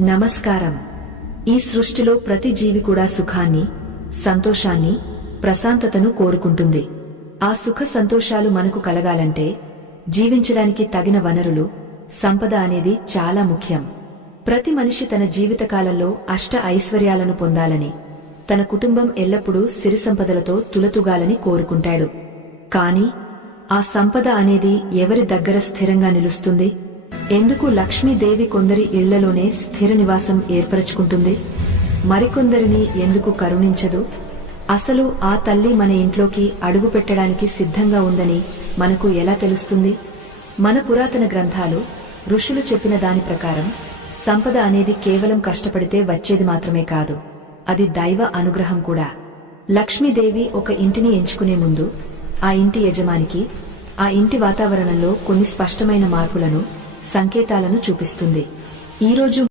నమస్కారం. ఈ సృష్టిలో ప్రతి జీవి కూడా సుఖాన్ని, సంతోషాన్ని, ప్రశాంతతను కోరుకుంటుంది. ఆ సుఖ సంతోషాలు మనకు కలగాలంటే జీవించడానికి తగిన వనరులు, సంపద అనేది చాలా ముఖ్యం. ప్రతి మనిషి తన జీవితకాలంలో అష్ట ఐశ్వర్యాలను పొందాలని, తన కుటుంబం ఎల్లప్పుడూ సిరి సంపదలతో తులతూగాలని కోరుకుంటాడు. కాని ఆ సంపద అనేది ఎవరి దగ్గర స్థిరంగా నిలుస్తుంది? ఎందుకు లక్ష్మీదేవి కొందరి ఇళ్లలోనే స్థిర నివాసం ఏర్పరచుకుంటుంది, మరికొందరిని ఎందుకు కరుణించదు? అసలు ఆ తల్లి మన ఇంట్లోకి అడుగు పెట్టడానికి సిద్ధంగా ఉందని మనకు ఎలా తెలుస్తుంది? మన పురాతన గ్రంథాలు, ఋషులు చెప్పిన దాని ప్రకారం సంపద అనేది కేవలం కష్టపడితే వచ్చేది మాత్రమే కాదు, అది దైవ అనుగ్రహం కూడా. లక్ష్మీదేవి ఒక ఇంటిని ఎంచుకునే ముందు ఆ ఇంటి యజమానికి ఆ ఇంటి వాతావరణంలో కొన్ని స్పష్టమైన మార్పులను, సంకేతాలను చూపిస్తుంది. ఈరోజు